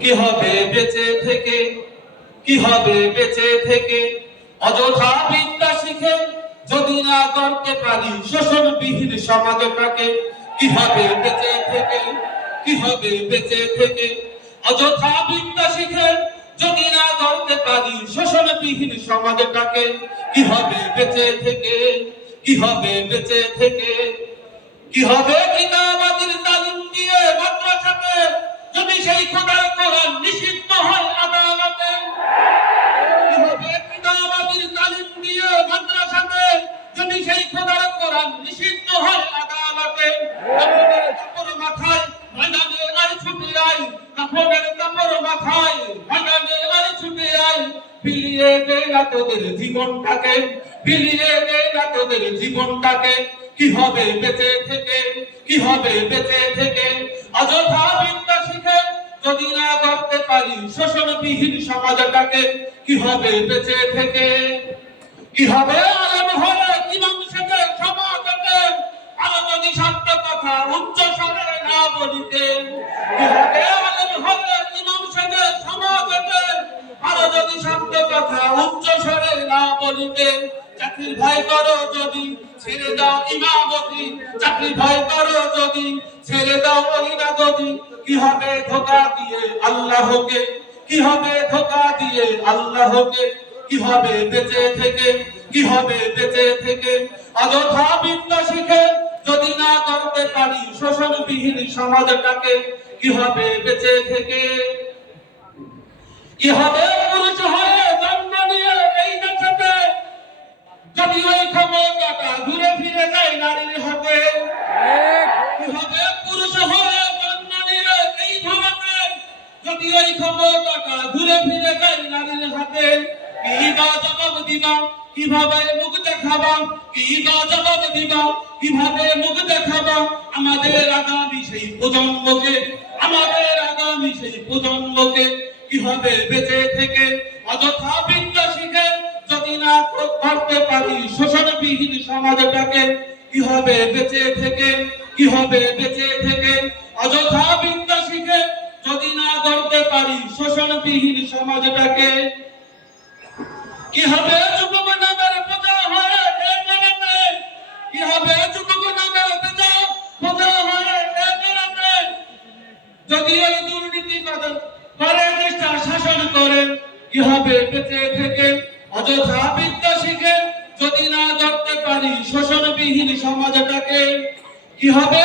কি হবে বেঁচে থেকে? কি হবে বেঁচে থেকে? অযথা বিদ্যা শিখে যদি না করতে পারি, শোষণবিহীন সমাজটাকে কি হবে বেঁচে থেকে? কি হবে বেঁচে থেকে? অযথা বিদ্যা শিখে যদি না করতে পারি, শোষণবিহীন সমাজটাকে কি হবে বেঁচে থেকে? কি হবে বেঁচে থেকে? কি হবে কিতাবাদের তালিম দিয়ে মাদ্রাসাতে যদি সেই খোদার কোরআন নিষিদ্ধ হয় আদালতে কিতাবাদের তালিম দিয়ে মাদ্রাসাতে যদি সেই খোদার কোরআন নিষিদ্ধ হয় আদালতে কাপড়ের কাপড় মাথায়, ময়দানে আর ছুটে আই কাপড়ের কাপড় মাথায়, ময়দানে আর ছুটে আই বিলিয়ে দে না তোদের জীবনটাকে, বিলিয়ে দে তোদের জীবনটাকে, কি হবে বেঁচে থেকে, কি হবে বেঁচে থেকে? অযথা বিদ্যা শিখে যদি না করতে পারি, শোষণবিহীন সমাজটাকে কি হবে বেঁচে থেকে? কি হবে আলেম হলে সাথে সমাজকে আরও যদি সত্য কথা উচ্চ স্বরে না বলিতে, কি হবে আলেম হলে সাথে সমাজকে যদি সত্য কথা উচ্চ স্বরে না বলিতে, চাকরির ভয় করো যদি ছেড়ে দাও ইমামতি চাকরি ভয় করো যদি ছেড়ে দাও অলিনা গদি কি হবে ধোকা দিয়ে আল্লাহকে কি হবে ধোকা দিয়ে আল্লাহকে কি হবে বেঁচে থেকে কি হবে বেঁচে থেকে? অযথা বিদ্যা শিখে যদি না করতে পারি শোষণবিহীন সমাজটাকে কি হবে বেঁচে থেকে? কি হবে পুরুষ হয়ে জন্ম নিয়ে এই দেশেতে যদি ওই ক্ষমতাটা ঘুরে ফিরে যায় নারীর হাতে কি হবে পুরুষ হয়ে জন্ম নিয়ে এই ধরতে কি কীভাবে কি কীভাবে আমাদের আগামী সেই প্রজন্মকে, আমাদের আগামী সেই প্রজন্মকে কীভাবে বেঁচে থেকে অযথা বিদ্যা শিখে যদি না করতে পারি শোষণবিহীন সমাজটাকে কি হবে বেঁচে থেকে কি হবে বেঁচে থেকে অযথা বিদ্যা শিখে পারি শোষণবিহীন সমাজটাকে কি করে কি হবে বেঁচে থেকে অযথা বিদ্যা শিখে যদি না ধরতে পারি শোষণবিহীন সমাজটাকে কি হবে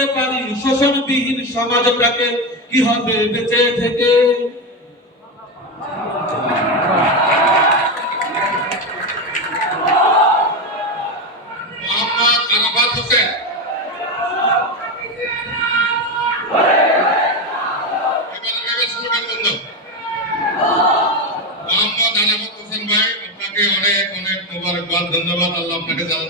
করতে পারি, শোষণবিহীন সমাজটাকে কি হবে বেঁচে থেকে? আপনাকে অনেক অনেক ধন্যবাদ। আল্লাহ আপনাকে যেন